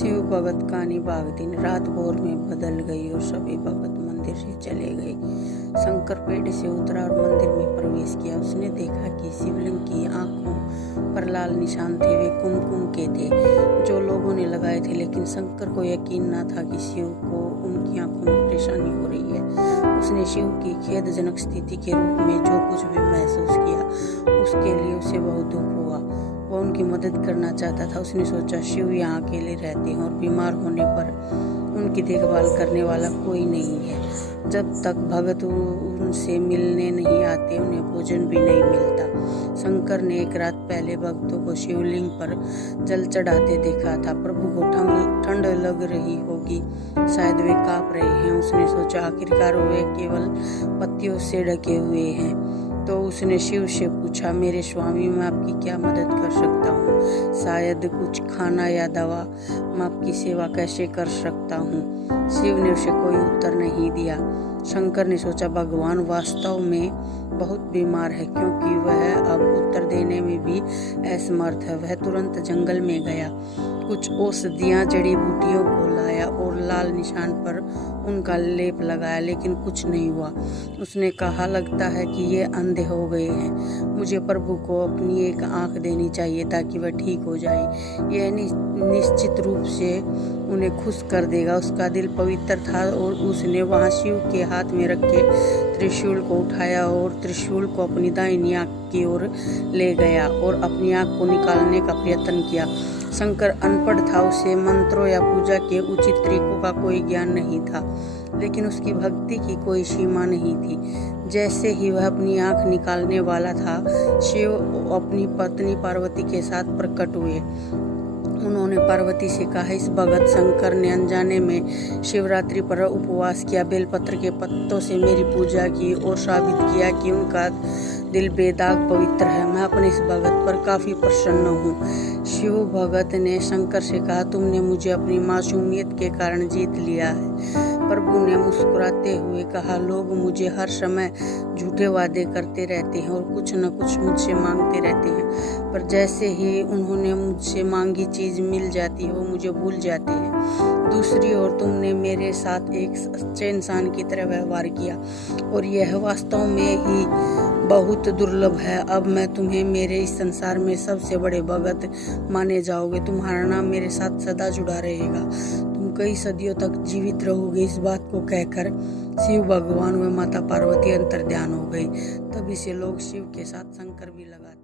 शिव भगत कहानी भाग 3। रात भोर में बदल गई और सभी भगत मंदिर से चले गए। शंकर पेड़ से उतरा और मंदिर में प्रवेश किया। उसने देखा कि शिवलिंग की आंखों पर लाल निशान थे। वे कुमकुम के थे जो लोगों ने लगाए थे, लेकिन शंकर को यकीन न था कि शिव को उनकी आंखों में परेशानी हो रही है। उसने शिव की खेदजनक स्थिति के रूप में जो कुछ भी महसूस किया उसके लिए उसे बहुत दुख हुआ। वह उनकी मदद करना चाहता था। उसने सोचा शिव यहाँ अकेले रहते हैं और बीमार होने पर उनकी देखभाल करने वाला कोई नहीं है। जब तक भगत उनसे मिलने नहीं आते उन्हें भोजन भी नहीं मिलता। शंकर ने एक रात पहले भक्तों को शिवलिंग पर जल चढ़ाते देखा था। प्रभु को ठंड लग रही होगी, शायद वे कांप रहे हैं। उसने सोचा आखिरकार वे केवल पत्तियों से ढके हुए हैं। तो उसने शिव से पूछा, मेरे स्वामी, मैं आपकी क्या मदद कर सकता हूँ? शायद कुछ खाना या दवा। मैं आपकी सेवा कैसे कर सकता हूँ? शिव ने उसे कोई उत्तर नहीं दिया। शंकर ने सोचा भगवान वास्तव में बहुत बीमार है, क्योंकि वह अब उत्तर देने में भी असमर्थ है। वह तुरंत जंगल में गया, कुछ औषधियाँ जड़ी बूटियों को लाया और लाल निशान पर उनका लेप लगाया, लेकिन कुछ नहीं हुआ। उसने कहा, लगता है कि ये अंधे हो गए हैं। मुझे प्रभु को अपनी एक आंख देनी चाहिए ताकि वह ठीक हो जाए। यह निश्चित रूप से उन्हें खुश कर देगा। उसका दिल पवित्र था और उसने वहां शिव के हाथ में रखे त्रिशूल को उठाया और त्रिशूल को अपनी दाहिनी आंख की ओर ले गया और अपनी आंख को निकालने का प्रयत्न किया। शंकर अनपढ़ था, उसे मंत्रों या पूजा के उचित तरीकों का कोई ज्ञान नहीं था, लेकिन उसकी भक्ति की कोई सीमा नहीं थी। जैसे ही वह अपनी आंख निकालने वाला था, शिव अपनी पत्नी पार्वती के साथ प्रकट हुए। उन्होंने पार्वती से कहा, इस भगत शंकर ने अनजाने में शिवरात्रि पर उपवास किया, बेलपत्र के पत्तों से मेरी पूजा की और साबित किया कि उनका दिल बेदाग पवित्र है। मैं अपने इस भगत पर काफी प्रसन्न हूँ। शिव भगत ने शंकर से कहा, तुमने मुझे अपनी मासूमियत के कारण जीत लिया है। प्रभु ने मुस्कुराते हुए कहा, लोग मुझे हर समय झूठे वादे करते रहते हैं और कुछ न कुछ मुझसे मांगते रहते हैं, पर जैसे ही उन्होंने मुझसे मांगी चीज मिल जाती है वो मुझे भूल जाते हैं। दूसरी ओर तुमने मेरे साथ एक सच्चे इंसान की तरह व्यवहार किया और यह वास्तव में ही बहुत दुर्लभ है। अब मैं तुम्हें मेरे इस संसार में सबसे बड़े भगत माने जाओगे। तुम्हारा नाम मेरे साथ सदा जुड़ा रहेगा। तुम कई सदियों तक जीवित रहोगे। इस बात को कहकर शिव भगवान व माता पार्वती अंतर्ध्यान हो गए। तभी से लोग शिव के साथ शंकर भी लगाते